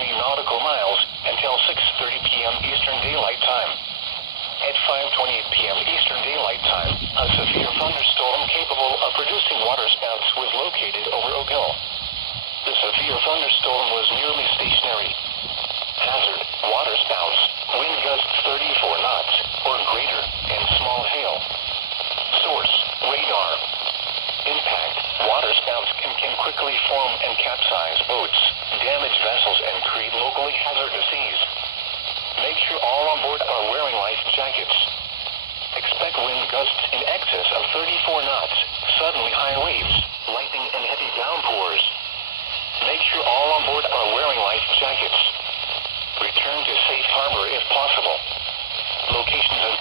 nautical miles until 6:30 p.m. Eastern Daylight Time. At 5:28 p.m. Eastern Daylight Time, a severe thunderstorm capable of producing waterspouts was located over Oak Hill. The severe thunderstorm was nearly stationary. Hazard: waterspouts, wind gusts 34 knots or greater, and small hail. Source: radar. Impact: waterspouts can quickly form and capsize boats, damage vessels, and create locally hazardous seas. Make sure all on board are wearing life jackets. Expect wind gusts in excess of 34 knots, suddenly high waves, lightning, and heavy downpours. Make sure all on board are wearing life jackets. Return to safe harbor if possible. Locations and